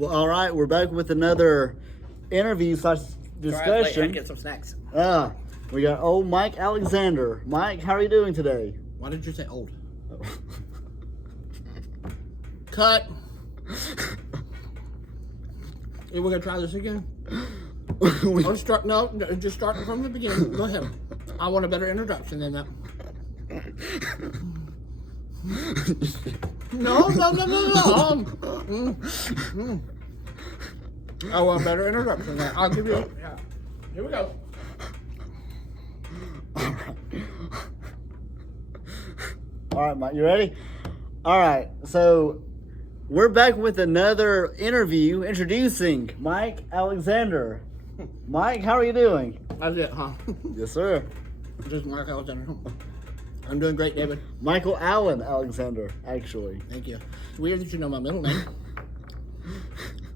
Well, all right, we're back with another interview slash All right, wait, I discussion. get some snacks. We got old Mike Alexander. Mike, how are you doing today? Why did you say old? Cut. We're gonna try this again. Oh, start. No, just start from the beginning. Go ahead. I want a better introduction than that. No. I want a better introduction than that. I'll give you. Yeah. Here we go. All right, Mike, you ready? All right, so we're back with another interview introducing Mike Alexander. Mike, how are you doing? That's it, huh? Yes, sir. Just Mark Alexander. I'm doing great, David. Michael Allen Alexander, actually. Thank you. It's weird that you know my middle name.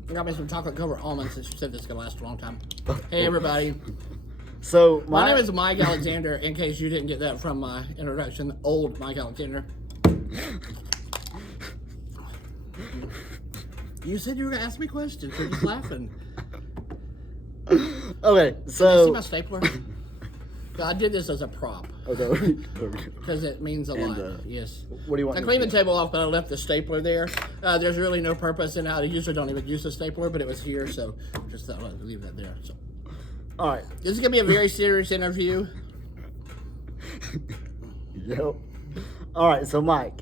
I got me some chocolate covered almonds since you said this is gonna last a long time. Hey everybody. So My name is Mike Alexander, in case you didn't get that from my introduction. Old Mike Alexander. You said you were gonna ask me questions, you're just laughing. Okay, You see so my stapler? I did this as a prop. okay. Because it means a lot. And, Yes. What do you want? I me cleaned to the do? table off, but I left the stapler there. There's really no purpose in how I usually don't even use a stapler, but it was here, so just thought I'd leave that there. So All right. this is gonna be a very serious interview. Yep. All right, so Mike,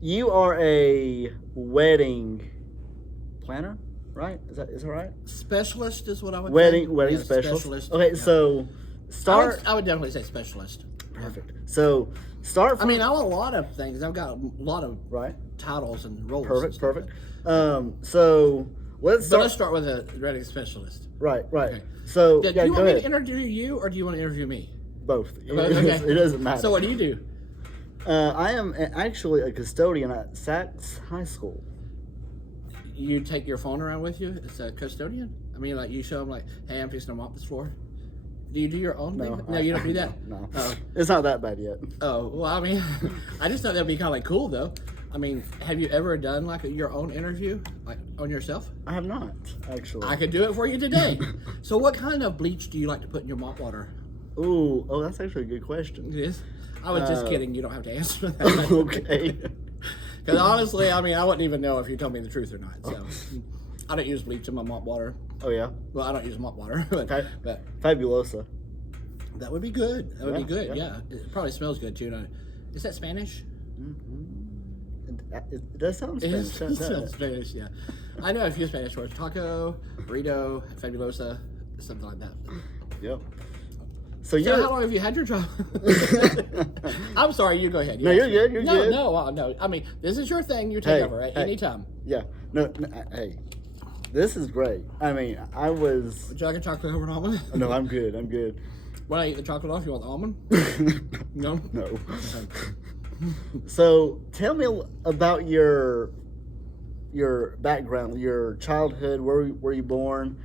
you are a wedding planner, right? Is that right? Specialist is what I would Wedding say. wedding Yeah, specialist. Okay, yeah. so start. I would definitely say specialist. Perfect. So start. I From, mean, I'm a lot of things. I've got a lot of right. titles and roles. Perfect. and stuff. Perfect. So let's But start. let's start with a wedding specialist. Right. Okay. So Do yeah, you go want me ahead. to interview you, or do you want to interview me? Both. Okay. It doesn't matter. So what do you do? I am actually a custodian at Sachs High School. You take your phone around with you as a custodian? I mean, like you show them, like, hey, I'm fixing to mop this floor. Do you do your own thing? No, you don't do that. No, Oh. it's not that bad yet. Oh, well, I mean, I just thought that'd be kind of like cool, though. I mean, have you ever done like your own interview, like on yourself? I have not actually. I could do it for you today. So, what kind of bleach do you like to put in your mop water? Ooh, oh, that's actually a good question. Yes. I was just Uh, kidding. You don't have to answer that. Okay. Because honestly, I mean, I wouldn't even know if you told me the truth or not. So, I don't use bleach in my mop water. Oh yeah, Well, I don't use mop water, but Fabulosa. that would be good. That would be Yeah, good. yeah. Yeah. It probably smells good too. Is that Spanish? It does sound It Spanish. is. It sounds Spanish. Yeah. I know a few Spanish words: taco, burrito, fabulosa, something like that. Yep. So So, you're. how long have you had your job? I'm sorry. You go ahead. No, you're good. You're no, good. No. I mean, this is your thing. You take over at any time. Yeah. No, hey, this is great. I mean, I was. Would you like a chocolate over an almond? No, I'm good. I'm good. When I eat the chocolate off, you want the almond? No. No. So tell me about your background, your childhood. Where were you born,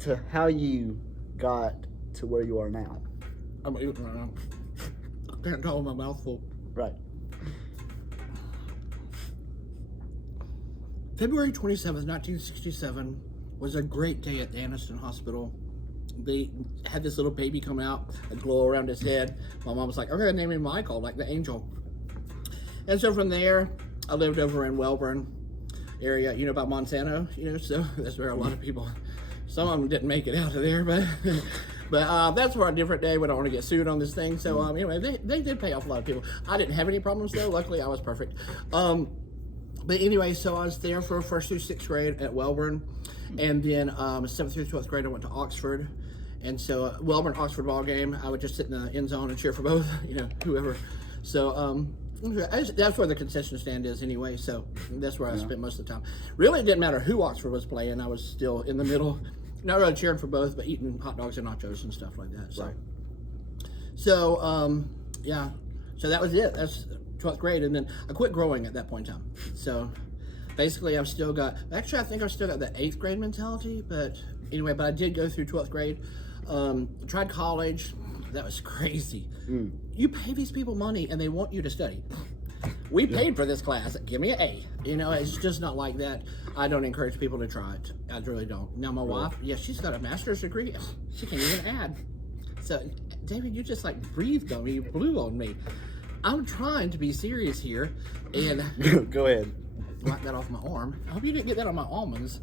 to how you got to where you are now? I'm eating right now. I can't talk with my mouth full. Right. February 27th, 1967 was a great day at the Anniston Hospital. They had this little baby come out, a glow around his head. My mom was like, I'm going to name him Michael, like the angel. And so from there, I lived over in Welborn area. You know about Monsanto? You know, so that's where a lot of people, some of them didn't make it out of there, but that's for a different day. We don't want to get sued on this thing. So anyway, they did pay off a lot of people. I didn't have any problems though. Luckily, I was perfect. But anyway, so I was there for first through sixth grade at Welborn, and then 7th through 12th grade I went to Oxford, and so Welborn Oxford ball game, I would just sit in the end zone and cheer for both, you know, whoever. So that's where the concession stand is anyway. So that's where I spent most of the time. Really, it didn't matter who Oxford was playing. I was still in the middle, not really cheering for both, but eating hot dogs and nachos and stuff like that. So, Right. so yeah, so that was it. That's 12th grade, and then I quit growing at that point in time. So basically I've still got, actually I think I've still got the 8th grade mentality, but anyway, but I did go through 12th grade. Tried college. That was crazy. You pay these people money and they want you to study. We paid for this class. Give me an A. You know, it's just not like that. I don't encourage people to try it. I really don't. Now, my wife, yeah, she's got a master's degree. She can't even add. So, David, you just like breathed on me. You blew on me. I'm trying to be serious here, and Go ahead. wipe that off my arm. I hope you didn't get that on my almonds.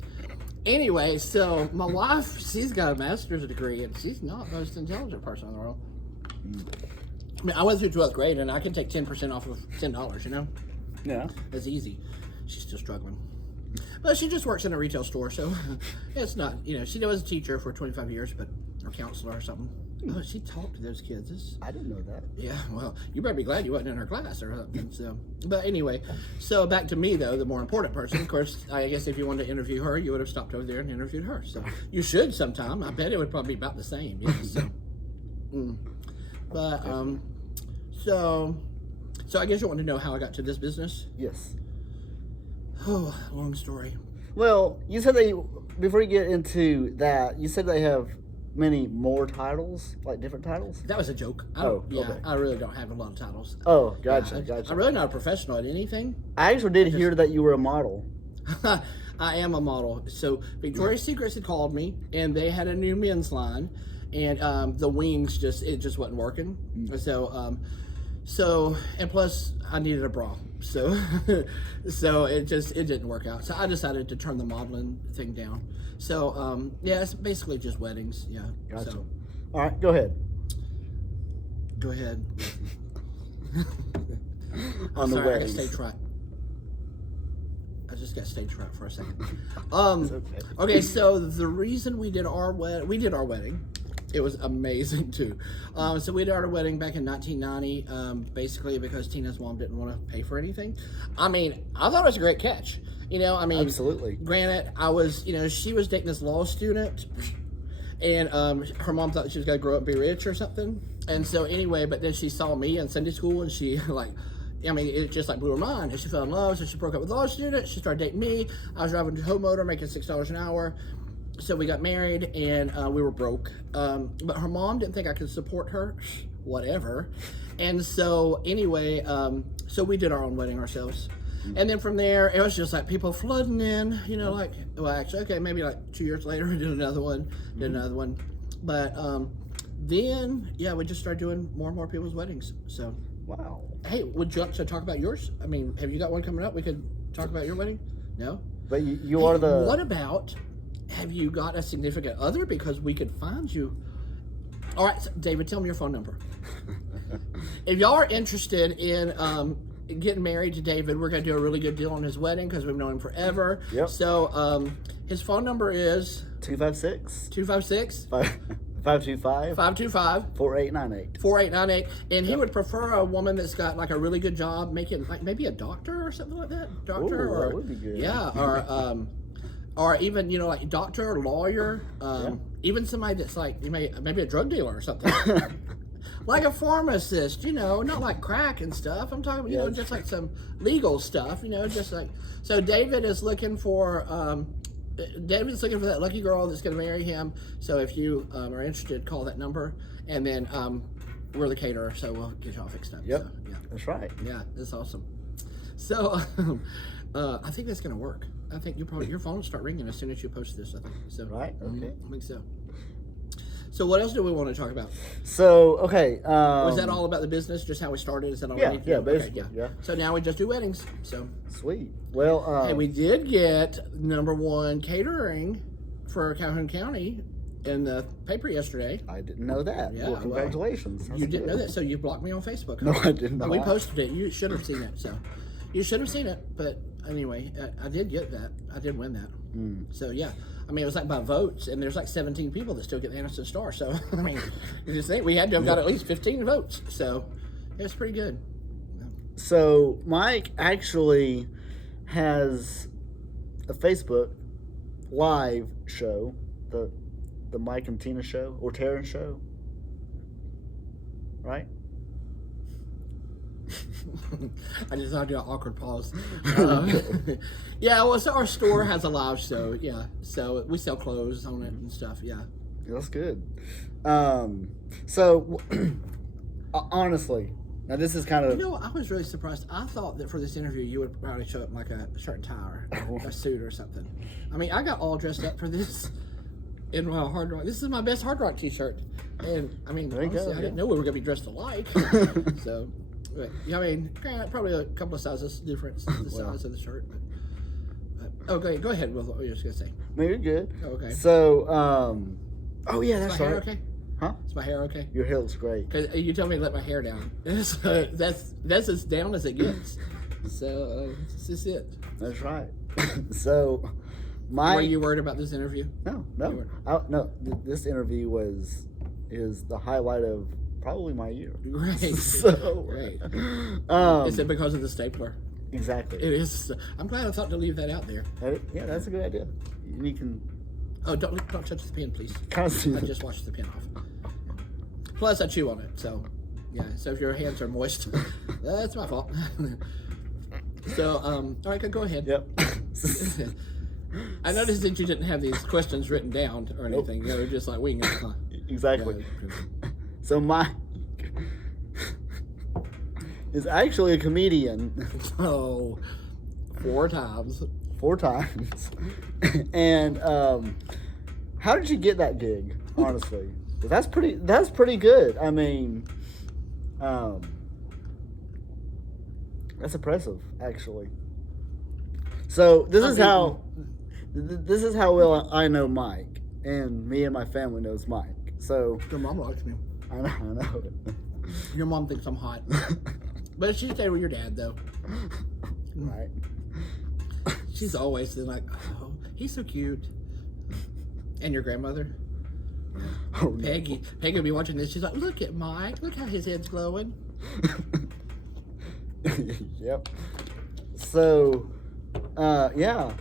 Anyway, so my wife, she's got a master's degree, and she's not the most intelligent person in the world. I mean, I went through 12th grade, and I can take 10% off of $10, you know? Yeah. It's easy. She's still struggling. But she just works in a retail store, so it's not, you know, she was a teacher for 25 years, but a counselor or something. Oh, she talked to those kids. I didn't know that. Yeah, well, you better be glad you wasn't in her class or something. So, but anyway, so back to me though, the more important person. Of course, I guess if you wanted to interview her, you would have stopped over there and interviewed her. So you should sometime. I bet it would probably be about the same. Yeah. So, but so I guess you want to know how I got to this business. Yes. Oh, long story. Well, you said before you get into that, you said they have many more titles, like different titles. That was a joke. Okay. I really don't have a lot of titles. Oh, gotcha, Yeah, gotcha. I'm really not a professional at anything. I actually did hear that you were a model. I am a model. So Victoria's Secrets had called me, and they had a new men's line, and the wings just wasn't working. So and plus I needed a bra. So so it didn't work out. So I decided to turn the modeling thing down. So yeah, it's basically just weddings. Yeah. Gotcha. So All right, go ahead. go ahead. On the Sorry, I got weddings. stage fright. I just got stage fright for a second. It's okay. Okay, so the reason we did our wedding, it was amazing too. So we did our wedding back in 1990, basically because Tina's mom didn't want to pay for anything. I mean, I thought it was a great catch. You know, I mean, Absolutely. Granted, she was dating this law student, and her mom thought she was gonna grow up and be rich or something. And so anyway, but then she saw me in Sunday school, and she it just like blew her mind, and she fell in love. So she broke up with the law student. She started dating me. I was driving a tow motor, making $6 an hour. So we got married, and we were broke. But her mom didn't think I could support her, whatever. And so anyway, so we did our own wedding ourselves. And then from there, it was just like people flooding in, you know, like, well, actually, okay, maybe like 2 years later, we did another one. But then, yeah, we just started doing more and more people's weddings. So, Wow. hey, would you like to talk about yours? I mean, have you got one coming up? We could talk about your wedding? No? But you Hey, are the. What about, have you got a significant other? Because we could find you. All right, so David, tell me your phone number. If y'all are interested in getting married to David, we're going to do a really good deal on his wedding because we've known him forever. Yep. So his phone number is 256 256 525 525 4898. 4898, and he would prefer a woman that's got like a really good job, making like maybe a doctor or something like that. Doctor, Ooh, or that would be good. Yeah, or even like doctor or lawyer, even somebody that's like maybe a drug dealer or something, like a pharmacist. Not like crack and stuff. I'm talking, Yes. just like some legal stuff. Just like so. David is looking for. David's looking for that lucky girl that's going to marry him. So if you are interested, call that number, and then we're the caterer, so we'll get y'all fixed up. Yep. So, yeah. That's right. Yeah, that's awesome. So I think that's going to work. I think your phone will start ringing as soon as you post this. I think so. Right? Okay. I think so. So what else do we want to talk about? So, okay. Was that all about the business? Just how we started? Is that all? Yeah, we need to yeah, know? basically, Okay, yeah. So now we just do weddings. So Sweet. Well, hey, we did get #1 catering for Calhoun County in the paper yesterday. I didn't know that. Yeah, Well, well, congratulations. You didn't know that, so you blocked me on Facebook. No, I did not. We posted it. You should have seen it. So you should have seen it. But anyway, I did get that. I did win that. So yeah, I mean it was like by votes, and there's like 17 people that still get the Anderson Star. So I mean, you just think we had to have got at least 15 votes. So it was pretty good. So, Mike actually has a Facebook live show, the Mike and Tina show, or Taryn show, right? I just thought I'd do an awkward pause. Yeah, well, so our store has a live show. Yeah, so we sell clothes on it and stuff. Yeah. That's good. So, honestly, Now this is kind You of know, I was really surprised. I thought that for this interview, you would probably show up in like a shirt and tie or a suit or something. I mean, I got all dressed up for this in my Hard Rock. This is my best Hard Rock t-shirt. And, I mean, There you honestly, go, I didn't know we were going to be dressed alike. So, but, yeah, I mean, probably a couple of sizes difference, the size of the shirt. But, okay, go ahead with what you were just going to say. no, you're good. Oh, okay. So, oh yeah, Is that's my hair right. okay? Huh? Is my hair okay? Your hair looks great. Because you told me to let my hair down. So that's as down as it gets. So this is it. That's right. So, my Were you worried about this interview? no, You no, no. This interview is the highlight of probably my year. Right. So, Right. um, Is it because of the stapler? exactly. It is. I'm glad I thought to leave that out there. Yeah, that's a good idea. You can Oh, don't touch the pen, please. kind of see. I just washed the pen off. Plus, I chew on it, so yeah. So if your hands are moist, that's my fault. So, all right, go ahead. Yep. I noticed that you didn't have these questions written down or anything. They were just like winging it. Huh? Exactly. Yeah. So Mike is actually a comedian Oh, 4 times. 4 times. And how did you get that gig? Honestly, that's pretty good. I mean, that's impressive, actually. So this is how well I know Mike, and me and my family knows Mike. So Your mom likes me. I know. Your mom thinks I'm hot. But she stayed with your dad, though. Right. She's always been like, oh, he's so cute. And your grandmother? Oh, no. Peggy will be watching this. She's like, look at Mike. Look how his head's glowing. Yep. So, yeah.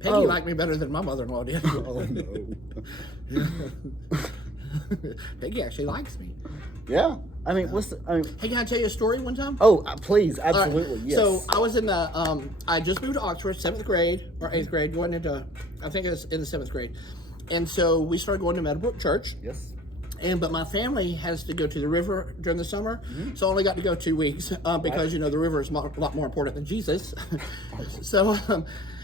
Peggy liked me better than my mother-in-law did. Oh no. Peggy actually likes me. Yeah. I mean, Hey, can I tell you a story one time? oh, please, All right, absolutely, yes. So I was in the, I just moved to Oxford, 7th grade or 8th grade, going into, I think it was in the 7th grade. And so we started going to Meadowbrook Church. Yes. But my family has to go to the river during the summer, so I only got to go 2 weeks because, the river is a lot more important than Jesus. So,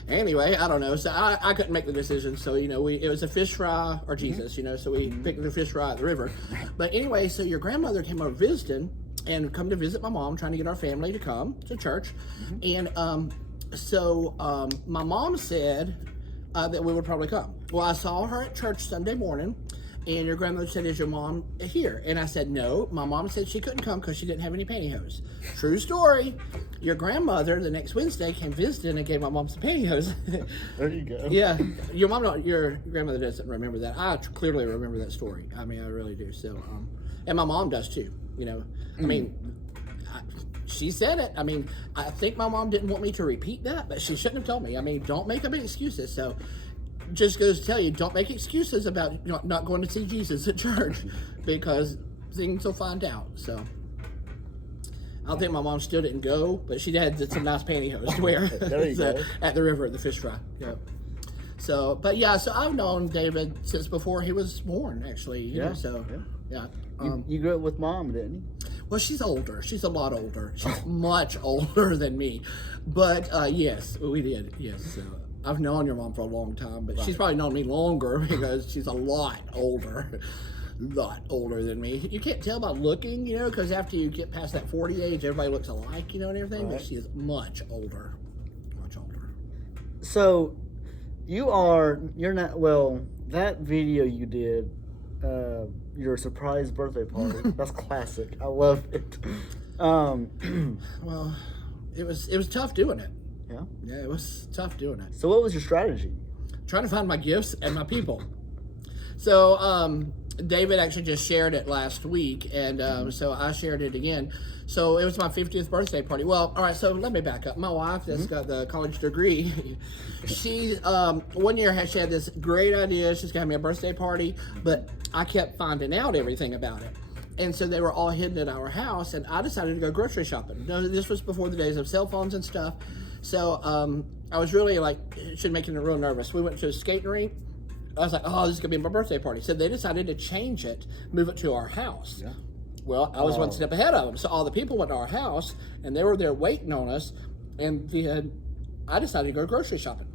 anyway, I don't know. So I couldn't make the decision. So, it was a fish fry or Jesus, so we picked the fish fry at the river. But anyway, so your grandmother came over visiting and come to visit my mom, trying to get our family to come to church. And so my mom said that we would probably come. Well, I saw her at church Sunday morning. And your grandmother said, is your mom here? And I said, no. My mom said she couldn't come because she didn't have any pantyhose. True story. Your grandmother, the next Wednesday, came visiting and gave my mom some pantyhose. There you go. Yeah. Your grandmother doesn't remember that. I clearly remember that story. I mean, I really do. So, and my mom does too, I mean, she said it. I mean, I think my mom didn't want me to repeat that, but she shouldn't have told me. I mean, don't make up any excuses. So, just goes to tell you, don't make excuses about not going to see Jesus at church, because things will find out. So I don't think my mom still didn't go, but she had some nice pantyhose to wear There you go. at the river at the fish fry. Yeah. So, but yeah, so I've known David since before he was born, actually. Yeah, So yeah. You grew up with mom, didn't you? Well, she's older. She's a lot older. She's much older than me. But yes, we did. Yes. So I've known your mom for a long time, but she's probably known me longer because she's a lot older than me. You can't tell by looking, because after you get past that 40 age, everybody looks alike, and everything. Right. But she is much older. Much older. So, you're not, well, that video you did, your surprise birthday party, that's classic. I love it. Well, it was tough doing it. Yeah. Yeah, it was tough doing it. So what was your strategy? Trying to find my gifts and my people. So David actually just shared it last week, and so I shared it again. So it was my 50th birthday party. Well, all right, so let me back up. My wife that's got the college degree, she one year she had this great idea. She's gonna have me a birthday party, but I kept finding out everything about it. And so they were all hidden at our house, and I decided to go grocery shopping. This was before the days of cell phones and stuff. So I was really making it real nervous. We went to a skating rink. I was like, oh, this is going to be my birthday party. So they decided to change it, move it to our house. Yeah. Well, I was one step ahead of them. So all the people went to our house, and they were there waiting on us. And then I decided to go grocery shopping.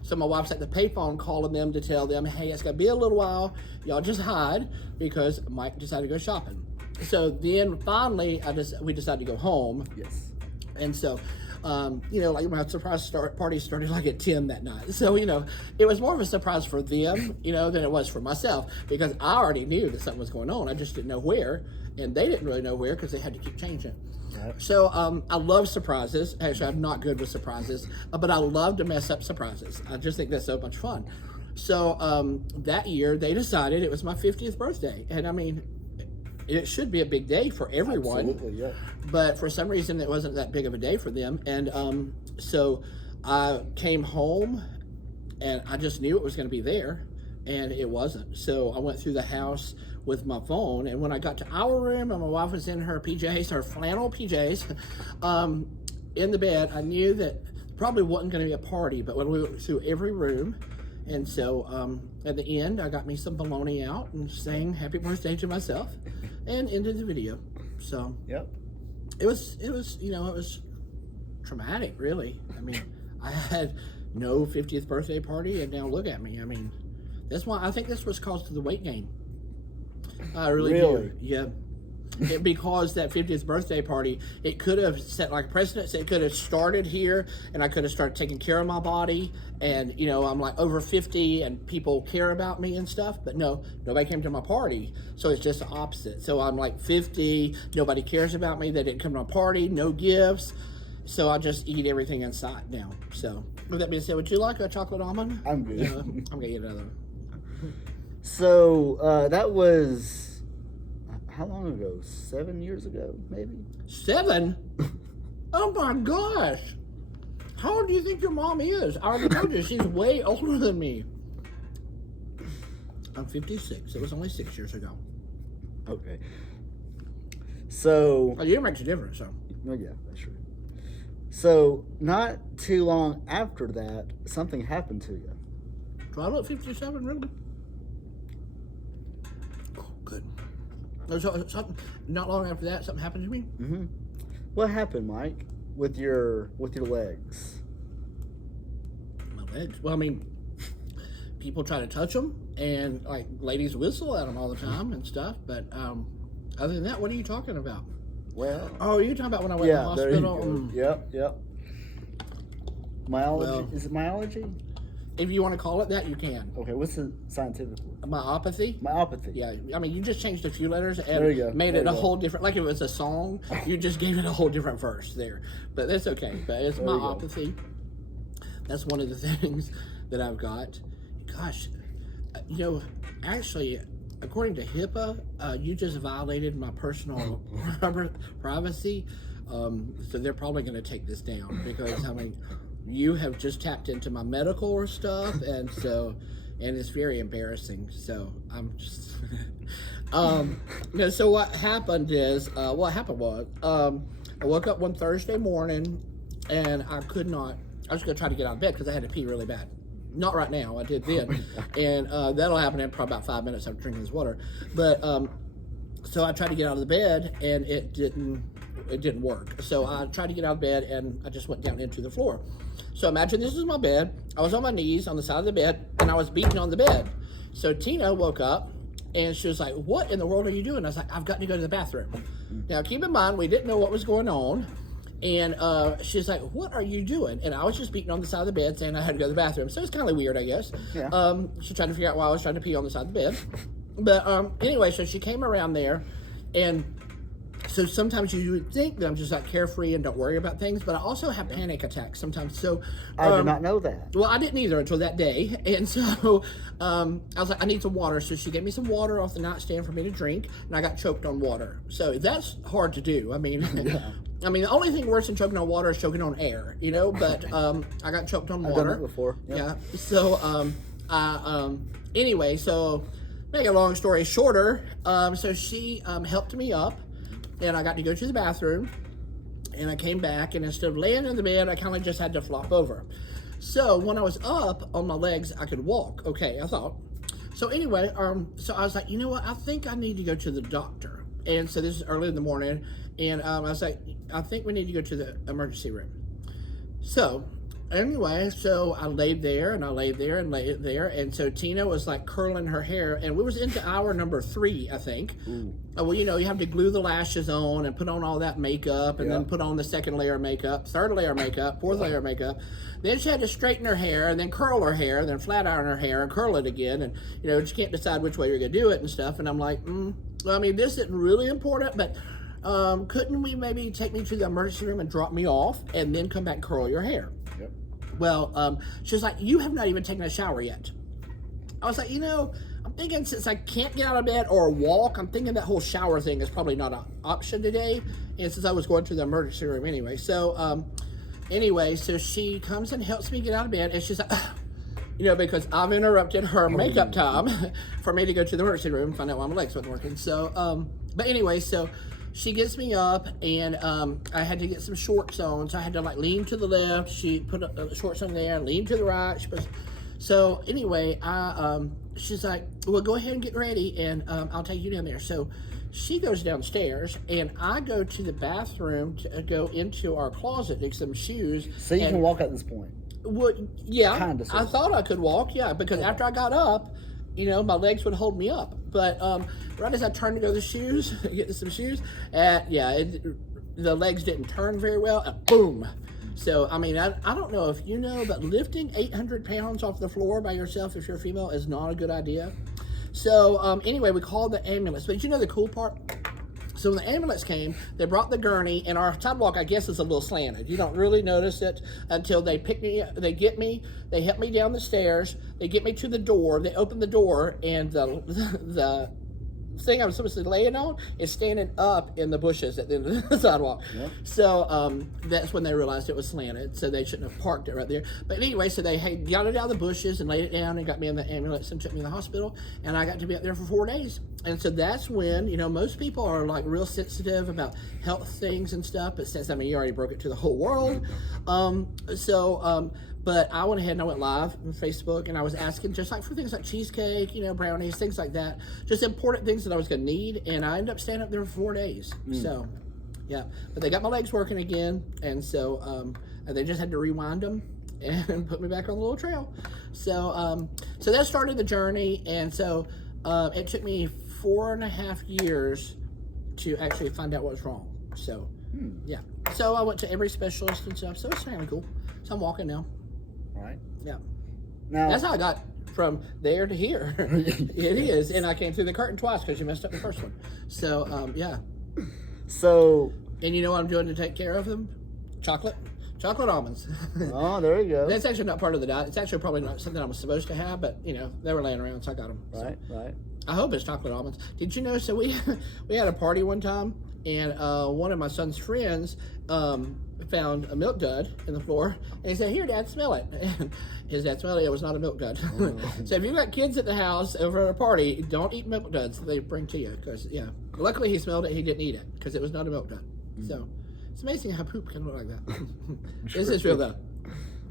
So my wife's at the payphone calling them to tell them, hey, it's going to be a little while. Y'all just hide because Mike decided to go shopping. So then finally, we decided to go home. Yes. And so, like my surprise party started like at 10 that night. So, it was more of a surprise for them, than it was for myself, because I already knew that something was going on. I just didn't know where, and they didn't really know where because they had to keep changing. Right. So I love surprises. Actually, I'm not good with surprises, but I love to mess up surprises. I just think that's so much fun. So that year, they decided it was my 50th birthday. And I mean, it should be a big day for everyone. Absolutely, yeah. But for some reason, it wasn't that big of a day for them. And so I came home, and I just knew it was going to be there, and it wasn't. So I went through the house with my phone, and when I got to our room, and my wife was in her PJs, her flannel PJs, in the bed, I knew that probably wasn't going to be a party. But when we went through every room, and so at the end, I got me some bologna out and sang happy birthday to myself and ended the video. So Yep. it was traumatic, really. I mean, I had no 50th birthday party, and now look at me. I mean, that's why I think this was caused to the weight gain. I really Really? do. Yeah. Because that 50th birthday party, it could have set like precedence. It could have started here, and I could have started taking care of my body. And I'm like over 50, and people care about me and stuff. But no, nobody came to my party, so it's just the opposite. So I'm like 50, nobody cares about me. They didn't come to my party, no gifts. So I just eat everything inside now. So with that being said, would you like a chocolate almond? I'm good. I'm gonna eat another. So that was how long ago? 7 years ago, maybe. 7? Oh my gosh! How old do you think your mom is? I already told you she's way older than me. I'm 56. It was only 6 years ago. Okay. So. A year makes a difference, so. Oh yeah, that's true. So not too long after that, something happened to you. Do I look 57, really? Oh, good. Something, not long after that, something happened to me. Mm-hmm. What happened, Mike, with your legs? My legs. Well, I mean, people try to touch them, and like ladies whistle at them all the time and stuff. But other than that, what are you talking about? Well, Oh, you're talking about when I went to the there you hospital? go. Yep. Myology? Well- Is it myology? If you want to call it that, you can. Okay, what's the scientific word? Myopathy. Myopathy. Yeah, I mean, you just changed a few letters There you go. and made There it you a go. whole different, like if it was a song, you just gave it a whole different verse there. But that's okay. But it's There you go. myopathy. That's one of the things that I've got. Gosh, actually, according to HIPAA, you just violated my personal privacy. So they're probably going to take this down because, I mean, you have just tapped into my medical stuff, and it's very embarrassing. So I'm just, so what happened was, I woke up one Thursday morning, and I was going to try to get out of bed because I had to pee really bad. Not right now, I did then. And that'll happen in probably about 5 minutes after drinking this water. But, so I tried to get out of the bed, and it didn't work. So I tried to get out of bed, and I just went down into the floor. So imagine this is my bed. I was on my knees on the side of the bed, and I was beating on the bed. So Tina woke up, and she was like, what in the world are you doing? I was like, I've got to go to the bathroom. Now, keep in mind, we didn't know what was going on. And she's like, what are you doing? And I was just beating on the side of the bed saying I had to go to the bathroom. So it's kind of weird, I guess. Yeah. She tried to figure out why I was trying to pee on the side of the bed. But anyway, so she came around there, and so sometimes you would think that I'm just like carefree and don't worry about things, but I also have panic attacks sometimes. So I did not know that. well, I didn't either until that day. And so I was like, I need some water. So she gave me some water off the nightstand for me to drink, and I got choked on water. So that's hard to do. I mean, I mean, the only thing worse than choking on water is choking on air, but I got choked on I've water. done that before. Yep. Yeah. So anyway, so make a long story shorter, so she helped me up, and I got to go to the bathroom, and I came back, and instead of laying in the bed, I kind of just had to flop over. So when I was up on my legs, I could walk. Okay, I thought. So anyway, so I was like, you know what? I think I need to go to the doctor. And so this is early in the morning, and I was like, I think we need to go to the emergency room. So anyway, so I laid there and laid there, and so Tina was like curling her hair, and we was into hour number 3, I think. Well, you know, you have to glue the lashes on and put on all that makeup, and then put on the second layer of makeup, third layer of makeup, fourth layer of makeup. Then she had to straighten her hair, and then curl her hair, and then flat iron her hair, and curl it again, and you know, she can't decide which way you're gonna do it and stuff. And I'm like, well, I mean, this isn't really important, but couldn't we maybe take me to the emergency room and drop me off, and then come back and curl your hair? Well, she was like, you have not even taken a shower yet. I was like, you know, I'm thinking since I can't get out of bed or walk, I'm thinking that whole shower thing is probably not an option today. And since I was going to the emergency room anyway. So, so she comes and helps me get out of bed. And she's like, you know, because I've interrupted her makeup time for me to go to the emergency room and find out why my legs wasn't working. So, but anyway, so she gets me up, and I had to get some shorts on, so I had to like lean to the left. She put the shorts on there, lean to the right. So anyway, she's like, well, go ahead and get ready, and I'll take you down there. So she goes downstairs, and I go to the bathroom to go into our closet to get some shoes. So you can walk at this point? Well, yeah, Kinda, I thought I could walk, yeah, because after I got up, you know, my legs would hold me up. But right as I turned to go to the shoes, get some shoes, the legs didn't turn very well, and boom. So, I mean, I don't know if you know, but lifting 800 pounds off the floor by yourself if you're female is not a good idea. So, anyway, we called the ambulance. But you know the cool part? So when the ambulance came, they brought the gurney, and our sidewalk, I guess, is a little slanted. You don't really notice it until they pick me up, they get me, they help me down the stairs, they get me to the door, they open the door, and the thing I was supposed to be laying on is standing up in the bushes at the end of the sidewalk. So that's when they realized it was slanted, so they shouldn't have parked it right there. But anyway, so they got it out of the bushes and laid it down and got me in the ambulance and took me to the hospital, and I got to be up there for 4 days. And so that's when, you know, most people are like real sensitive about health things and stuff, but since, I mean, you already broke it to the whole world. But I went ahead and I went live on Facebook, and I was asking just like for things like cheesecake, you know, brownies, things like that, just important things that I was going to need. And I ended up staying up there for 4 days. So, yeah, but they got my legs working again. And so, and they just had to rewind them and put me back on the little trail. So, so that started the journey. And so, it took me 4.5 years to actually find out what was wrong. So, yeah. So I went to every specialist and stuff. So it's kind of cool. So I'm walking now. Right. Yeah. Now That's how I got from there to here. It is. And I came through the curtain twice because you messed up the first one. So, yeah. So. And you know what I'm doing to take care of them? Chocolate almonds. Oh, there you go. That's actually not part of the diet. It's actually probably not something I was supposed to have, but, you know, they were laying around, so I got them. Right, so. right. I hope it's chocolate almonds. Did you know, so we had a party one time, and one of my son's friends found a milk dud in the floor, and he said, here, Dad, smell it. And his dad smelled it. It was not a milk dud. So if you've got kids at the house over at a party, don't eat milk duds that they bring to you, because, yeah. Luckily, he smelled it. He didn't eat it, because it was not a milk dud. So it's amazing how poop can look like that. This is real, though.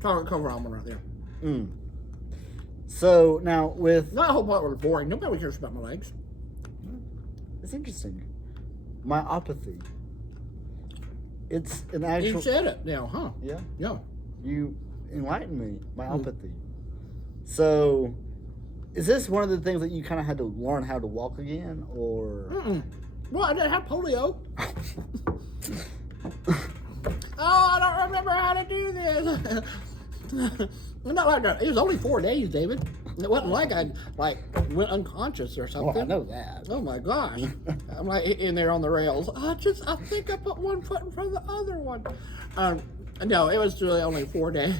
Chocolate covered almond right there. So now with Not a whole part was boring. Nobody cares about my legs. it's interesting. Myopathy. It's an actual. You said it now, huh? Yeah. Yeah. You enlightened me. Myopathy. So, is this one of the things that you kind of had to learn how to walk again, or? Well, I didn't have polio. Oh, I don't remember how to do this. Not like that. It was only 4 days, David. It wasn't like I went unconscious or something. Oh, I know that. Oh my gosh. I'm like in there on the rails. I think I put one foot in front of the other one. No, it was really only 4 days.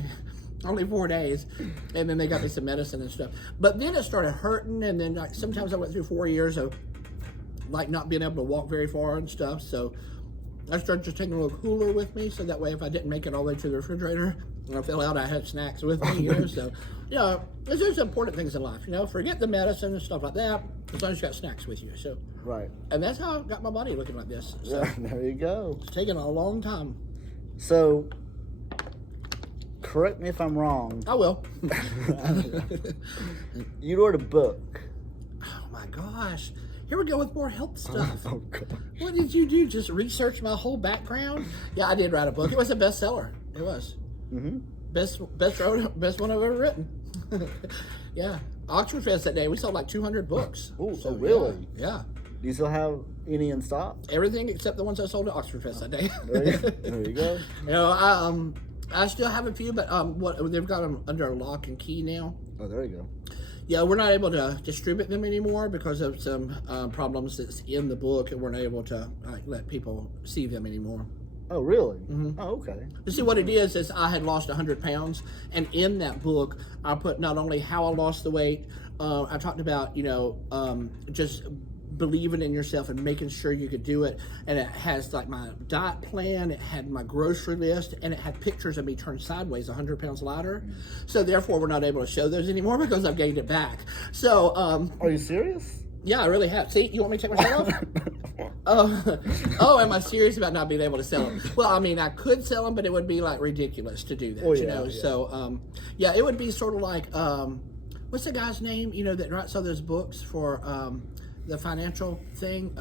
Only 4 days. And then they got me some medicine and stuff. But then it started hurting, and then like sometimes I went through 4 years of like not being able to walk very far and stuff. So I started just taking a little cooler with me, so that way if I didn't make it all the way to the refrigerator and I fell out, I had snacks with me, you know. So, you know, there's just important things in life, you know. Forget the medicine and stuff like that, as long as you got snacks with you. So, Right. and that's how I got my body looking like this. So, There you go. it's taken a long time. So, correct me if I'm wrong. I will. You wrote a book. Oh my gosh. here we go with more health stuff. Oh, God. What did you do? Just research my whole background? Yeah, I did write a book. It was a bestseller. It was. Mm-hmm. Best one I've ever written. Yeah. Oxford Fest that day, we sold like 200 books. Oh, really? Yeah. Do you still have any in stock? Everything except the ones I sold at Oxford Fest that day. There you go. You know, I still have a few, but they've got them under lock and key now. Oh, there you go. Yeah, we're not able to distribute them anymore because of some problems that's in the book, and we're not able to let people see them anymore. Oh, really? Mm-hmm. Oh, okay. You see, what it is I had lost 100 pounds, and in that book, I put not only how I lost the weight, I talked about, just believing in yourself and making sure you could do it. And it has like my diet plan, it had my grocery list, and it had pictures of me turned sideways 100 pounds lighter. So therefore, we're not able to show those anymore because I've gained it back. So, Are you serious? yeah, I really have. See, you want me to take my shirt off? Oh, am I serious about not being able to sell them? Well, I mean, I could sell them, but it would be like ridiculous to do that, Oh, you yeah, know? yeah. So, yeah, it would be sort of like, what's the guy's name, that writes all those books for the financial thing?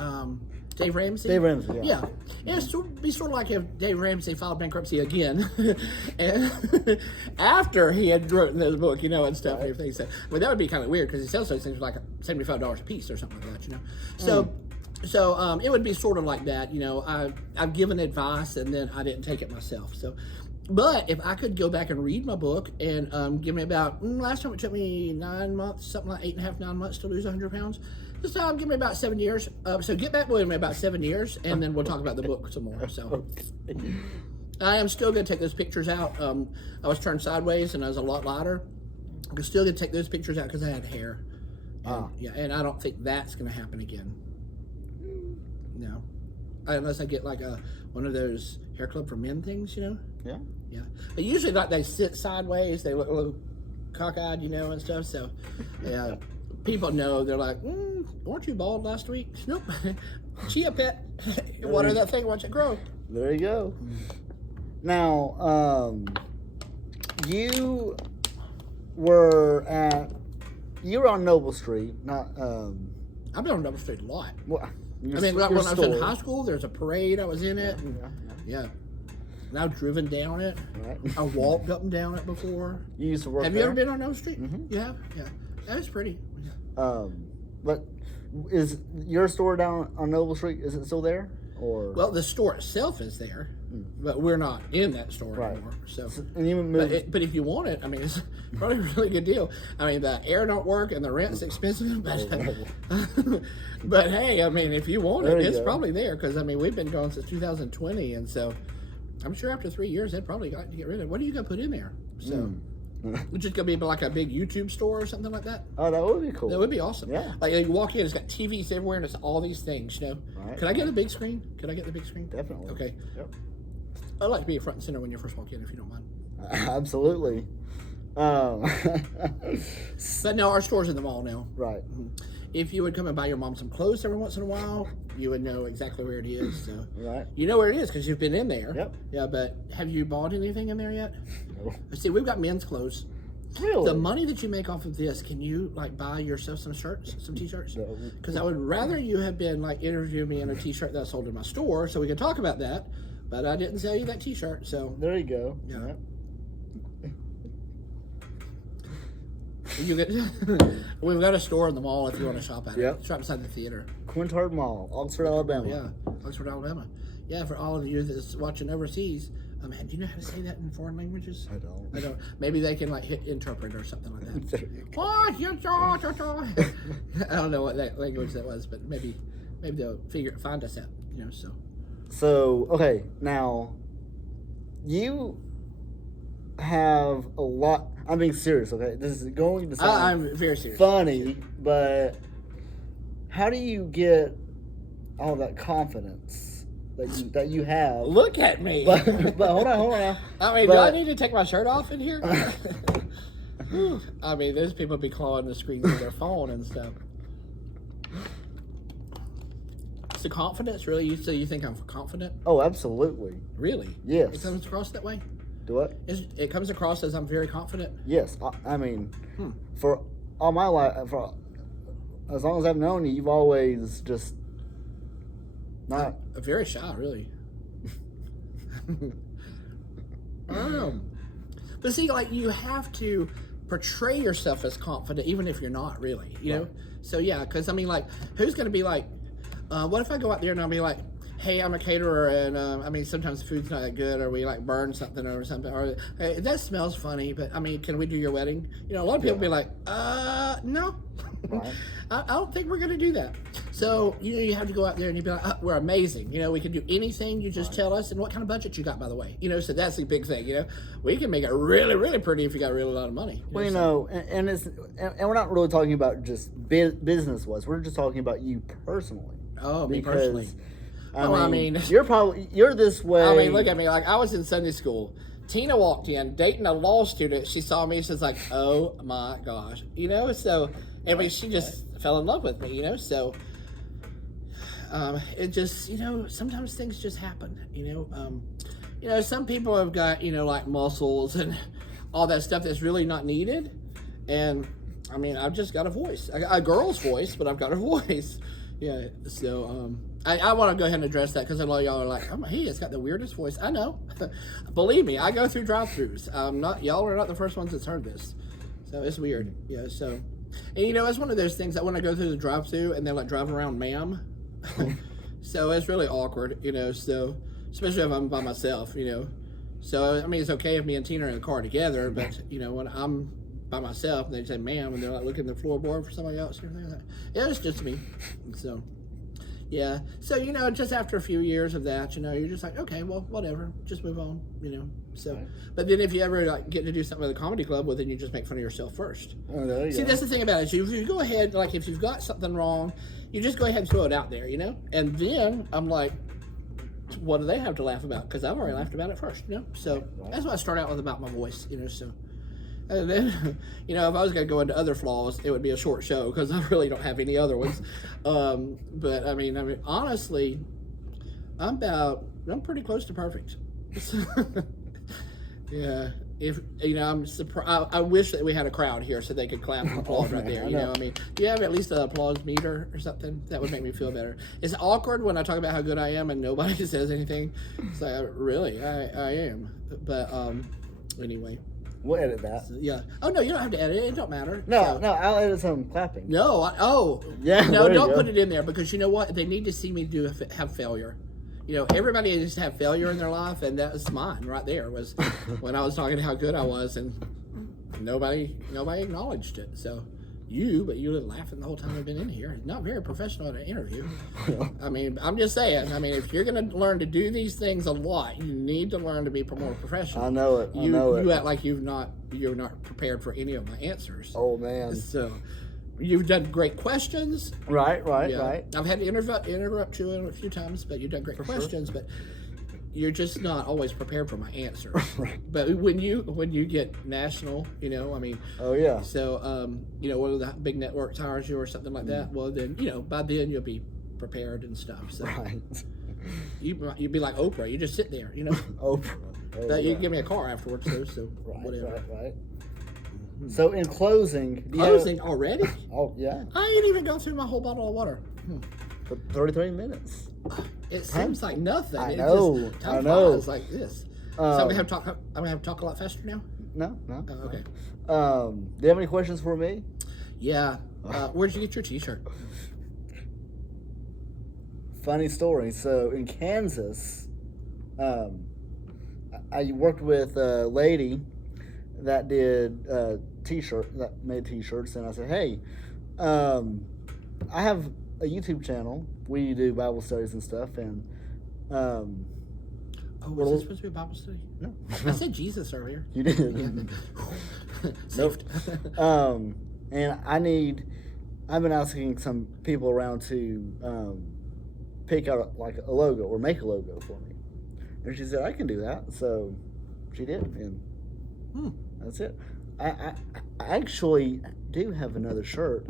Dave Ramsey? Dave Ramsey, yeah. Yeah. It would be sort of like if Dave Ramsey filed bankruptcy again. And after he had written this book, and stuff and everything. So, well, that would be kind of weird because he sells those things for like $75 a piece or something like that, So, it would be sort of like that, I've given advice and then I didn't take it myself. So, but if I could go back and read my book and give me about, last time it took me 9 months, something like 8.5, 9 months to lose 100 pounds. This time, give me about 7 years. So get back with me about 7 years, and then we'll talk about the book some more. So I am still going to take those pictures out. I was turned sideways, and I was a lot lighter. I'm still going to take those pictures out because I had hair. And, yeah, and I don't think that's going to happen again. No, unless I get like one of those hair club for men things, Yeah. Yeah. But usually, like they sit sideways, they look a little cockeyed, and stuff. So, yeah. People know, they're like, weren't you bald last week? Nope. Chia pet. Water that thing, watch it grow. There you go. Now, you were on Noble Street, not I've been on Double Street a lot. well, When I was in high school, there's a parade. I was in it. Yeah. And I've driven down it. Right. I walked up and down it before. You used to work Have there? you ever been on Noble Street? Mhm. You have? Yeah. That was pretty. But is your store down on Noble Street, is it still there? Or Well, the store itself is there, but we're not in that store Right. anymore. So. and you moved But if you want it, I mean, it's probably a really good deal. I mean, the air don't work and the rent's expensive, but hey, I mean, if you want There it, you it's go. probably there because I mean, we've been going since 2020, and so I'm sure after 3 years, they'd probably got to get rid of it. What are you gonna put in there? So, it's just gonna be like a big YouTube store or something like that. Oh, that would be cool. That would be awesome. Yeah. Like you walk in, it's got TVs everywhere, and it's all these things. Right. Can I get a big screen? Can I get the big screen? Definitely. Okay. Yep. I'd like to be front and center when you first walk in, if you don't mind. Absolutely. But no, our store's in the mall now. Right. If you would come and buy your mom some clothes every once in a while, you would know exactly where it is. So Right. you know where it is because you've been in there. Yep. Yeah, but have you bought anything in there yet? No. See, we've got men's clothes. Really? The money that you make off of this, can you like buy yourself some shirts, some t-shirts? No. Because I would rather you have been like interviewing me in a t-shirt that I sold in my store, so we could talk about that. But I didn't sell you that t-shirt, so There you go. Yeah. Yep. you get. We've got a store in the mall if you want to shop at it. Yep. It's right beside the theater. Quintard Mall, Oxford, Alabama. Yeah, Oxford, Alabama. Yeah, for all of you that's watching overseas, do you know how to say that in foreign languages? I don't. I don't. Maybe they can like hit interpret or something like that. There you go. I don't know what that language that was, but maybe they'll find us out. So. So, okay, now, you have a lot, I'm being serious, okay? This is going to sound I'm very serious. funny, but how do you get all that confidence that you have? Look at me. But hold on now. I mean, But- do I need to take my shirt off in here? I mean, those people be clawing the screens with their phone and stuff. So confidence, really? So you think I'm confident? Oh, absolutely. Really? Yes. It comes across that way? Do what? It comes across as I'm very confident? Yes. I mean, for all my life, as long as I've known you, you've always just not. Very shy, really. I don't know. But see, like, you have to portray yourself as confident, even if you're not really, you know? So, yeah, because, I mean, like, who's going to be like, what if I go out there and I'll be like, hey, I'm a caterer, and, I mean, sometimes the food's not that good, or we, like, burn something or something, or, hey, that smells funny, but, I mean, can we do your wedding? You know, a lot of people be like, no. Right. I don't think we're going to do that. So, you know, you have to go out there and you'd be like, we're amazing. You know, we can do anything. You just tell us. And what kind of budget you got, by the way? You know, so that's the big thing, you know. We can make it really, really pretty if you got a really lot of money. Well, you know, and we're not really talking about just business-wise. We're just talking about you personally. Oh, me personally. I mean, you're this way. I mean, look at me. Like, I was in Sunday school. Tina walked in, dating a law student. She saw me. She's like, oh, my gosh. You know, so, I mean, she just fell in love with me, you know, so it just, you know, sometimes things just happen, you know, some people have got, you know, like muscles and all that stuff that's really not needed, and I mean, I've just got a voice. I got a girl's voice, but I've got a voice. Yeah, so I want to go ahead and address that, because a lot of y'all are like, oh, he has got the weirdest voice. I know. Believe me, I go through drive-thrus. Y'all are not the first ones that's heard this, so it's weird. Yeah, so. And you know, it's one of those things that when I go through the drive-thru and they're like driving around, ma'am. So it's really awkward, you know, so especially if I'm by myself, you know. So I mean, it's okay if me and Tina are in the car together, but you know, when I'm by myself and they say ma'am and they're like looking at the floorboard for somebody else, and everything like that. Yeah, it's just me. So yeah. So, you know, just after a few years of that, you know, you're just like, okay, well, whatever, just move on, you know. So, right. But then if you ever like get to do something with a comedy club, well, then you just make fun of yourself first. Oh, there you See, go. that's the thing about it. If you go ahead, like if you've got something wrong, you just go ahead and throw it out there, you know. And then I'm like, what do they have to laugh about? Because I've already laughed about it first, you know. So that's why I start out with about my voice, you know. So. And then, you know, if I was going to go into other flaws, it would be a short show, because I really don't have any other ones. But I mean, honestly, I'm pretty close to perfect. Yeah. If, you know, I'm surprised. I wish that we had a crowd here so they could clap and applaud right there. You know, I mean, do you have at least an applause meter or something? That would make me feel better. It's awkward when I talk about how good I am and nobody says anything. It's like, really, I am. But anyway. We'll edit that. So, yeah. Oh, no, you don't have to edit it. It don't matter. No, I'll edit some clapping. No, yeah. No, don't put it in there, because you know what? They need to see me have failure. You know, everybody needs to have failure in their life, and that was mine right there. Was when I was talking how good I was, and nobody acknowledged it. So but you were laughing the whole time I've been in here. Not very professional at an interview. I mean, I'm just saying. I mean, if you're going to learn to do these things a lot, you need to learn to be more professional. I know it. You act like you're not prepared for any of my answers. Oh man. So you've done great questions. Right. I've had to interrupt you a few times, but you've done great questions. Sure. But you're just not always prepared for my answers. Right. But when you get national, you know, I mean. Oh yeah. So you know, one of the big networks hires you or something like that. Well, then, you know, by then you'll be prepared and stuff. So right. You'd be like Oprah. You just sit there, you know. Oprah. But you can give me a car afterwards, too. So whatever. Right. So in closing. Already? Oh yeah. I ain't even gone through my whole bottle of water. For 33 minutes. It seems like nothing. I know. Time flies like this. So I'm gonna have to talk a lot faster now. No. Oh, okay. Do you have any questions for me? Yeah. Where'd you get your T-shirt? Funny story. So in Kansas, I worked with a lady that did made T-shirts, and I said, hey, I have a YouTube channel. We do Bible studies and stuff, and was this supposed to be a Bible study? No. I said Jesus earlier. You did. Saved. And I've been asking some people around to pick out like a logo or make a logo for me, and she said I can do that. So she did, and that's it. I actually do have another shirt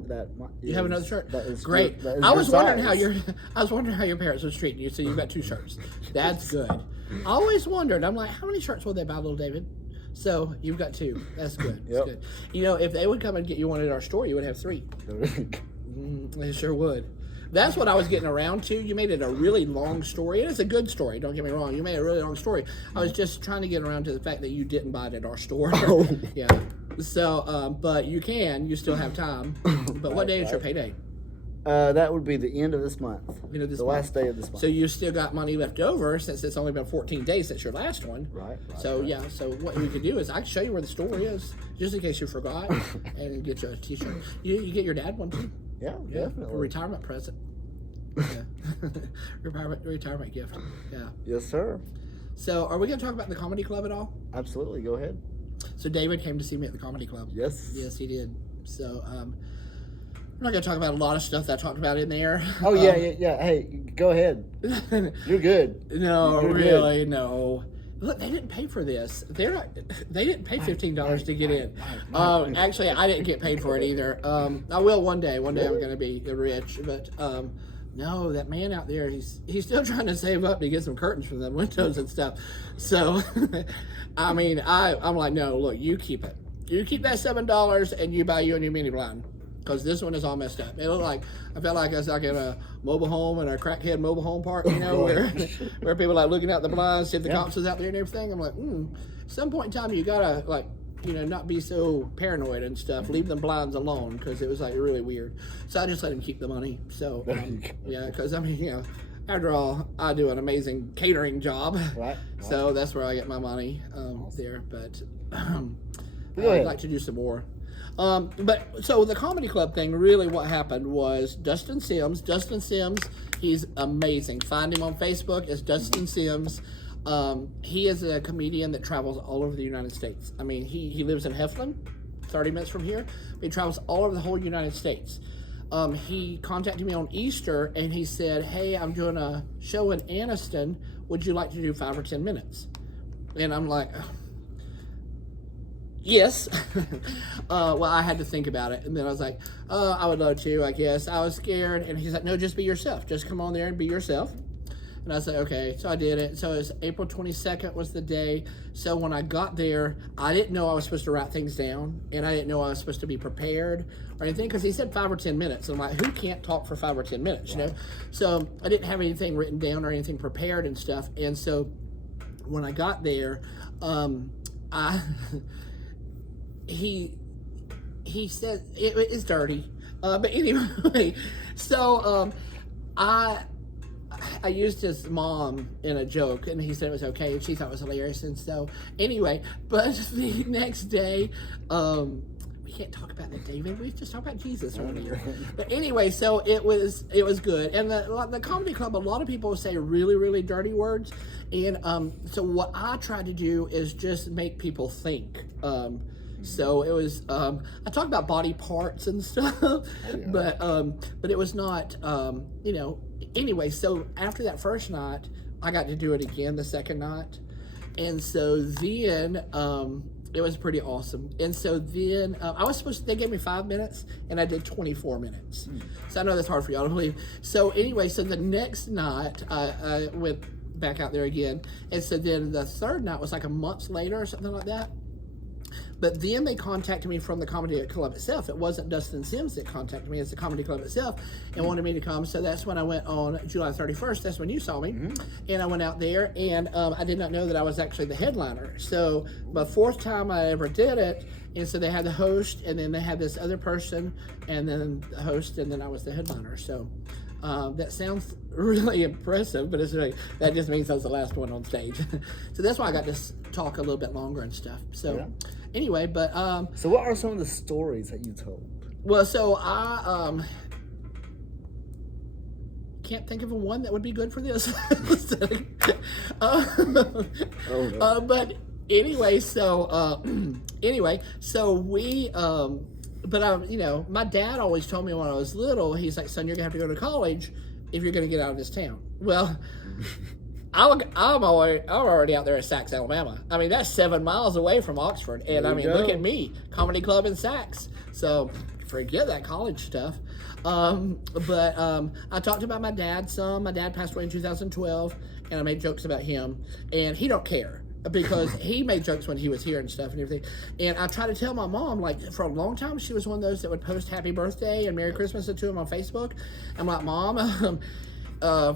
you have another shirt. That is great. That is I was wondering how your parents were treating you. So you've got 2 shirts. That's good. I always wondered. I'm like, how many shirts will they buy, little David? So you've got 2. That's good. That's good. You know, if they would come and get you one at our store, you would have 3. They sure would. That's what I was getting around to. You made it a really long story, and it's a good story. Don't get me wrong. You made a really long story. I was just trying to get around to the fact that you didn't buy it at our store. Oh. Yeah. So, but you can. You still have time. But what day is your payday? That would be the end of this month. The last day of this month. So you still got money left over since it's only been 14 days since your last one. Right. So yeah. So what we could do is I can show you where the store is, just in case you forgot, and get you a T-shirt. You get your dad one too. Yeah, Yeah, definitely. a retirement present. Yeah, retirement gift. Yeah. Yes, sir. So, are we going to talk about the comedy club at all? Absolutely. Go ahead. So, David came to see me at the comedy club. Yes. Yes, he did. So, I'm not going to talk about a lot of stuff that I talked about in there. Oh yeah. Hey, go ahead. You're good. No, You're really, good. no. Look, they didn't pay for this. They didn't pay $15 to get in. Right. Actually, I didn't get paid for it either. I will one day. One day I'm going to be rich. But no, that man out there, he's still trying to save up to get some curtains from the windows and stuff. So, I mean, I'm like, no, look, you keep it. You keep that $7 and you buy you a new mini blind. Because this one is all messed up. It looked like, I felt like I was like in a mobile home, in a crackhead mobile home park, you know, where people like looking out the blinds, see if the cops is out there and everything. I'm like, at some point in time, you gotta like, you know, not be so paranoid and stuff. Leave them blinds alone, because it was like really weird. So I just let him keep the money. So, yeah, because I mean, you know, after all, I do an amazing catering job. Right. So that's where I get my money there. But Go ahead. I'd like to do some more. But so the comedy club thing, really what happened was Dustin Sims, he's amazing. Find him on Facebook as Dustin Sims. He is a comedian that travels all over the United States. I mean, he lives in Heflin, 30 minutes from here. But he travels all over the whole United States. He contacted me on Easter and he said, hey, I'm doing a show in Anniston. Would you like to do 5 or 10 minutes? And I'm like, yes. Well, I had to think about it. And then I was like, I would love to, I guess. I was scared. And he's like, no, just be yourself. Just come on there and be yourself. And I was like, okay. So I did it. So it was April 22nd was the day. So when I got there, I didn't know I was supposed to write things down. And I didn't know I was supposed to be prepared or anything. Because he said 5 or 10 minutes. And I'm like, who can't talk for 5 or 10 minutes, you know? So I didn't have anything written down or anything prepared and stuff. And so when I got there, he said it is dirty, but anyway, so I used his mom in a joke, and he said it was okay, and she thought it was hilarious, and so anyway, but the next day, we can't talk about that, David. We just talked about Jesus earlier. But anyway, so it was good, and the comedy club, a lot of people say really, really dirty words, and so what I try to do is just make people think. So it was, I talked about body parts and stuff, but it was not, you know, anyway, so after that first night, I got to do it again the second night. And so then, it was pretty awesome. And so then, they gave me 5 minutes and I did 24 minutes. So I know that's hard for y'all to believe. So anyway, so the next night, I went back out there again. And so then the third night was like a month later or something like that. But then they contacted me from the comedy club itself. It wasn't Dustin Sims that contacted me, it's the comedy club itself and wanted me to come. So that's when I went on July 31st. That's when you saw me. And I went out there and I did not know that I was actually the headliner. So my 4th time I ever did it. And so they had the host and then they had this other person and then the host and then I was the headliner. So that sounds really impressive, but it's really, that just means I was the last one on stage. So that's why I got to talk a little bit longer and stuff. So anyway, but so what are some of the stories that you told? well, so I can't think of one that would be good for this. But anyway, so we but you know, my dad always told me when I was little, he's like, son, you're gonna have to go to college if you're gonna get out of this town. Well, I'm already out there at Sax, Alabama. I mean, that's 7 miles away from Oxford. And I mean, look at me, comedy club in Sax. So forget that college stuff. But I talked about my dad some. My dad passed away in 2012, and I made jokes about him. And he don't care. because he made jokes when he was here and stuff and everything. And I tried to tell my mom, like, for a long time, she was one of those that would post happy birthday and Merry Christmas to him on Facebook. I'm like, Mom,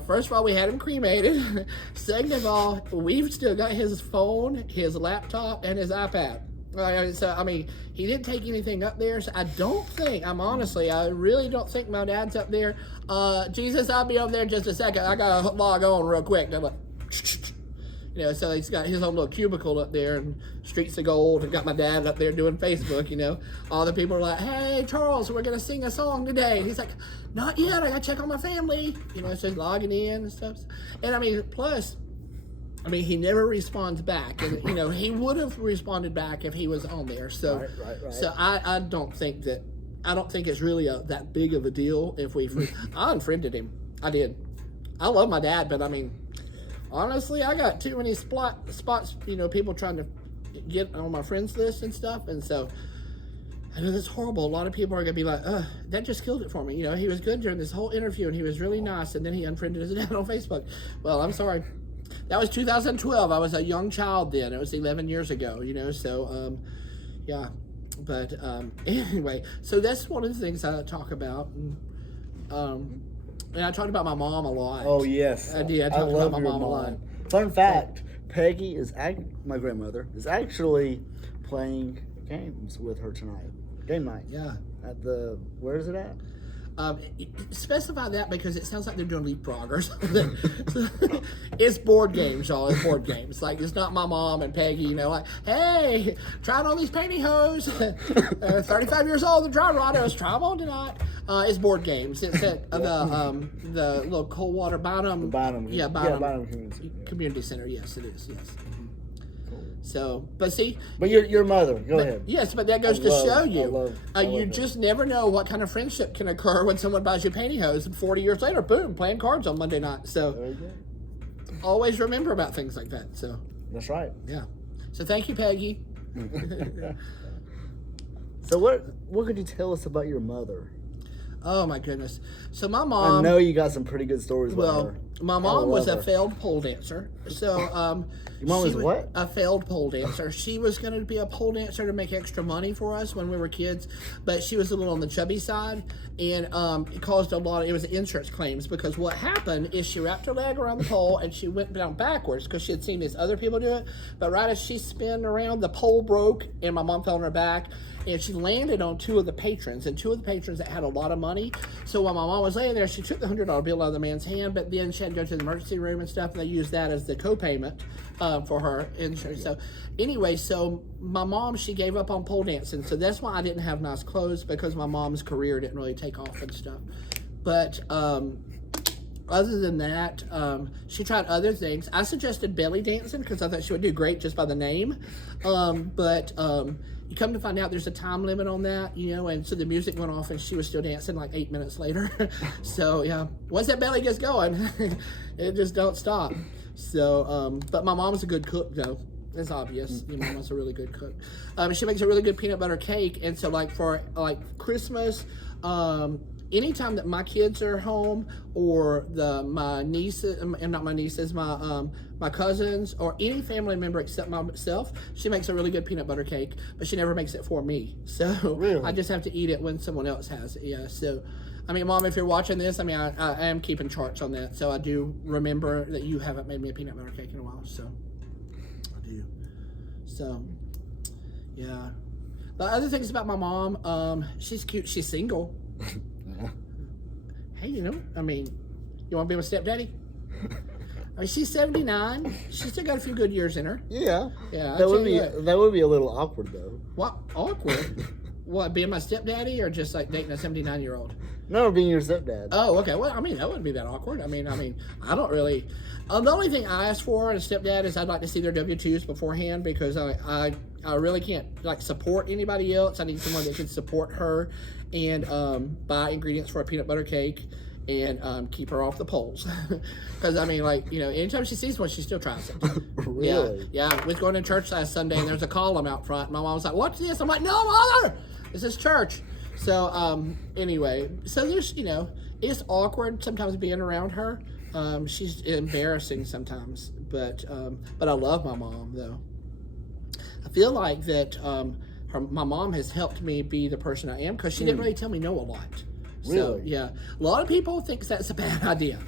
first of all, we had him cremated. Second of all, we've still got his phone, his laptop, and his iPad. So, I mean, he didn't take anything up there. So I really don't think my dad's up there. Jesus, I'll be over there in just a second. I got to log on real quick. And I'm like, so he's got his own little cubicle up there and Streets of Gold, and got my dad up there doing Facebook. All the people are like, hey, Charles, we're going to sing a song today. And he's like, not yet. I got to check on my family. So he's logging in and stuff. And I mean, plus, he never responds back, and he would have responded back if he was on there. So, right. So I don't think it's really that big of a deal if I unfriended him. I did. I love my dad, but honestly, I got too many spots. People trying to get on my friends list and stuff, and so I know that's horrible. A lot of people are gonna be like, that just killed it for me. He was good during this whole interview, and he was really nice, and then he unfriended his dad on Facebook. Well, I'm sorry. That was 2012. I was a young child then. It was 11 years ago, so, yeah. But anyway, so that's one of the things I talk about. And I talked about my mom a lot. Oh, yes. I did. I talked about my mom a lot. Fun fact, Peggy, my grandmother, is actually playing games with her tonight. Game night. Yeah. Where is it at? Specify that because it sounds like they're doing leapfrog or something. It's board games, y'all. It's board games. Like, it's not my mom and Peggy, like, hey, trying on these pantyhose. 35 years old, the dry rottos, try them on tonight. It's board games. It's at the little Coldwater Bynum. Bynum. Yeah, Bynum. Bynum Community Center. Yes, it is. Yes. So, but see. But your mother, go ahead. Yes, but that goes to show you. I love you just never know what kind of friendship can occur when someone buys you pantyhose, and 40 years later, boom, playing cards on Monday night. So, there you go. Always remember about things like that. So. That's right. Yeah. So thank you, Peggy. So what could you tell us about your mother? Oh my goodness. So my mom. I know you got some pretty good stories about her. My mom was a failed pole dancer. So your mom was what? A failed pole dancer. She was going to be a pole dancer to make extra money for us when we were kids, but she was a little on the chubby side, and it caused it was insurance claims, because what happened is she wrapped her leg around the pole and she went down backwards because she had seen these other people do it, but right as she spun around, the pole broke and my mom fell on her back. And she landed on two of the patrons that had a lot of money. So while my mom was laying there, she took the $100 bill out of the man's hand, but then she had to go to the emergency room and stuff, and they used that as the co-payment for her insurance. So anyway, my mom, she gave up on pole dancing. So that's why I didn't have nice clothes, because my mom's career didn't really take off and stuff. But other than that, she tried other things. I suggested belly dancing because I thought she would do great just by the name. But you come to find out there's a time limit on that, and so the music went off and she was still dancing like 8 minutes later. So, yeah, once that belly gets going, it just don't stop. So, but my mom's a good cook, though. It's obvious. Your mama's a really good cook. She makes a really good peanut butter cake, and so for Christmas, anytime that my kids are home, or my cousins, or any family member except myself, she makes a really good peanut butter cake, but she never makes it for me. So really? I just have to eat it when someone else has it. Yeah. So, Mom, if you're watching this, I am keeping charts on that. So I do remember that you haven't made me a peanut butter cake in a while. So I do. So, yeah. The other things about my mom, she's cute. She's single. Hey, you want to be my stepdaddy? She's 79. She's still got a few good years in her. Yeah. Yeah. That would be a little awkward, though. What? Awkward? What, being my stepdaddy, or just like dating a 79-year-old? No, being your stepdad. Oh, okay. Well, that wouldn't be that awkward. I don't really. The only thing I ask for in a stepdad is I'd like to see their W-2s beforehand, because I really can't support anybody else. I need someone that can support her and buy ingredients for a peanut butter cake and keep her off the poles. Because anytime she sees one, she still tries it. Really? Yeah. We was going to church last Sunday, and there's a column out front. My mom was like, "What's this?" I'm like, "No, Mother, this is church." So anyway, so there's it's awkward sometimes being around her. She's embarrassing sometimes, but I love my mom though. I feel like that my mom has helped me be the person I am because she didn't really tell me no a lot. So, Really? yeah. A lot of people think that's a bad idea.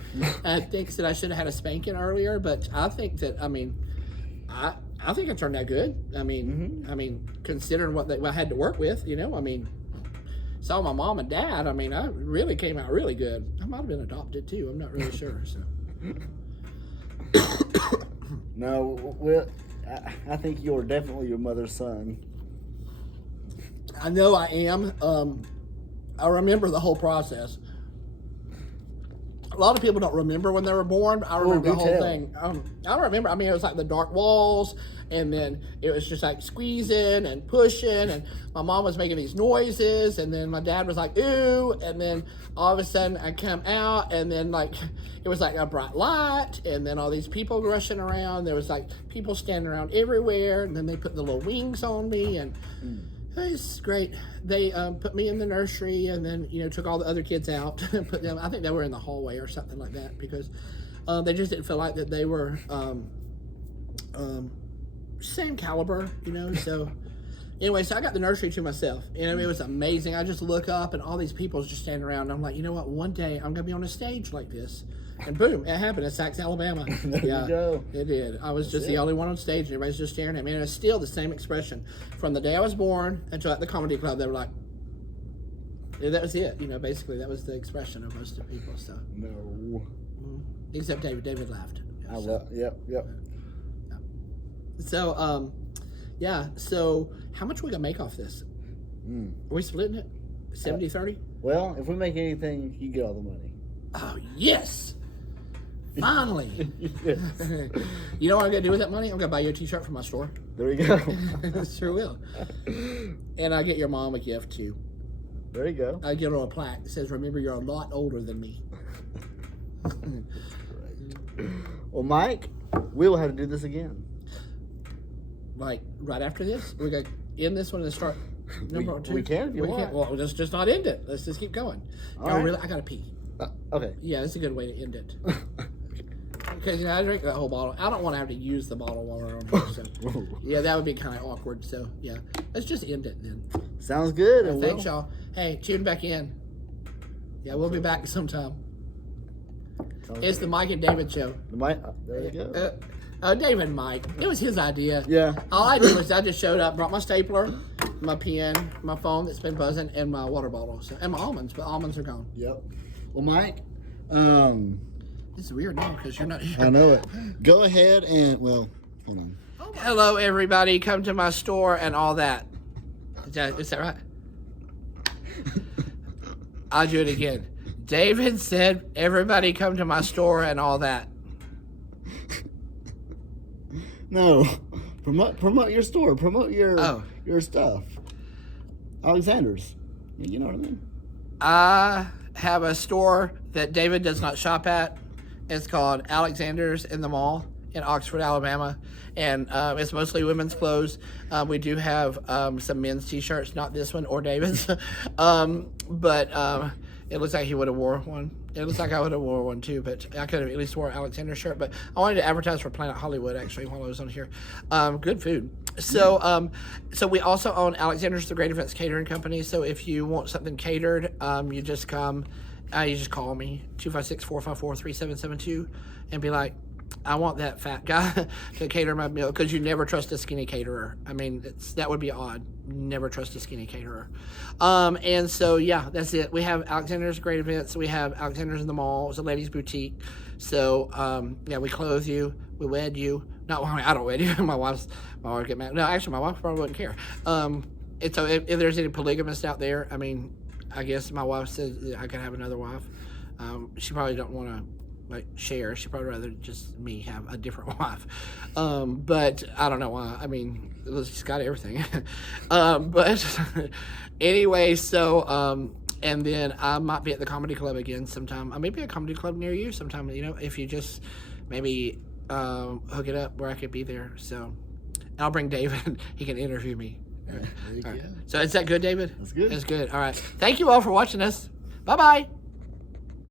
Thinks that I should have had a spanking earlier, but I think that, I think I turned out good. I mean, considering what I had to work with, saw my mom and dad, I really came out really good. I might have been adopted too. I'm not really sure. So. No, well, I think you're definitely your mother's son. I know I am. I remember the whole process. A lot of people don't remember when they were born. I remember the whole thing. I remember. It was like the dark walls, and then it was just like squeezing and pushing, and my mom was making these noises, and then my dad was like, "Ooh," and then all of a sudden I come out, and then like it was like a bright light, and then all these people rushing around. There was like people standing around everywhere, and then they put the little wings on me, and. It's great. They put me in the nursery and then, took all the other kids out and put them, I think they were in the hallway or something like that because they just didn't feel like that they were same caliber, so anyway, so I got the nursery to myself and it was amazing. I just look up and all these people just standing around and I'm like, you know what, one day I'm going to be on a stage like this. And boom, it happened at Sachs, Alabama. There you go. It did. I was just the only one on stage, and everybody's just staring at me. And it's still the same expression from the day I was born until at the comedy club. They were like, yeah, that was it. Basically that was the expression of most of the people. So No. except David. David laughed. Yep. So yeah. So how much we gonna make off this? Are we splitting it? 70-30? Well, if we make anything, you get all the money. Oh yes. Finally. Yes. You know what I'm going to do with that money? I'm going to buy you a t-shirt from my store. There you go. Sure will. And I get your mom a gift too. There you go. I get her a plaque that says, remember, you're a lot older than me. Well, Mike, we will have to do this again. Like, right after this? We're going to end this one and start number two? We can if you want. Well, let's just not end it. Let's just keep going. All right. Really, I got to pee. Okay. Yeah, that's a good way to end it. Because I drink that whole bottle. I don't want to have to use the bottle while we're on here. So yeah, that would be kind of awkward. So yeah, let's just end it then. Sounds good. Well, thanks, y'all. Hey, tune back in. Yeah, we'll be back sometime. It's the Mike and David show. The Mike. There you go. David and Mike. It was his idea. Yeah. All I did was I just showed up, brought my stapler, my pen, my phone that's been buzzing, and my water bottle. So, and my almonds, but almonds are gone. Yep. Well, Mike. It's weird now because you're not here. I know it. Go ahead and hold on. Hello, everybody. Come to my store and all that. Is that right? I'll do it again. David said, everybody come to my store and all that. No. Promote your store. Promote your stuff. Alexander's. You know what I mean? I have a store that David does not shop at. It's called Alexander's in the Mall in Oxford, Alabama. And it's mostly women's clothes. We do have some men's t-shirts, not this one or David's. But it looks like he would have wore one. It looks like I would have wore one too, but I could have at least wore Alexander's shirt. But I wanted to advertise for Planet Hollywood actually while I was on here. Good food. So so we also own Alexander's, the Great Events Catering Company. So if you want something catered, you just come. You just call me, 256-454-3772, and be like, I want that fat guy to cater my meal, because you never trust a skinny caterer. I mean, that would be odd. Never trust a skinny caterer. And so, yeah, that's it. We have Alexander's Great Events. We have Alexander's in the Mall. It's a ladies' boutique. So, yeah, we clothe you. We wed you. Not, well, I don't wed you. My wife would get mad. No, actually, my wife probably wouldn't care. And so if there's any polygamists out there, I mean, I guess my wife says I could have another wife. She probably don't want to share. She'd probably rather just me have a different wife. But I don't know why. I mean, she's got everything. But anyway, so and then I might be at the comedy club again sometime. I may be at a comedy club near you sometime. If you just maybe hook it up where I could be there. So I'll bring David. He can interview me. All right. So is that good, David? That's good. That's good. All right. Thank you all for watching us. Bye-bye.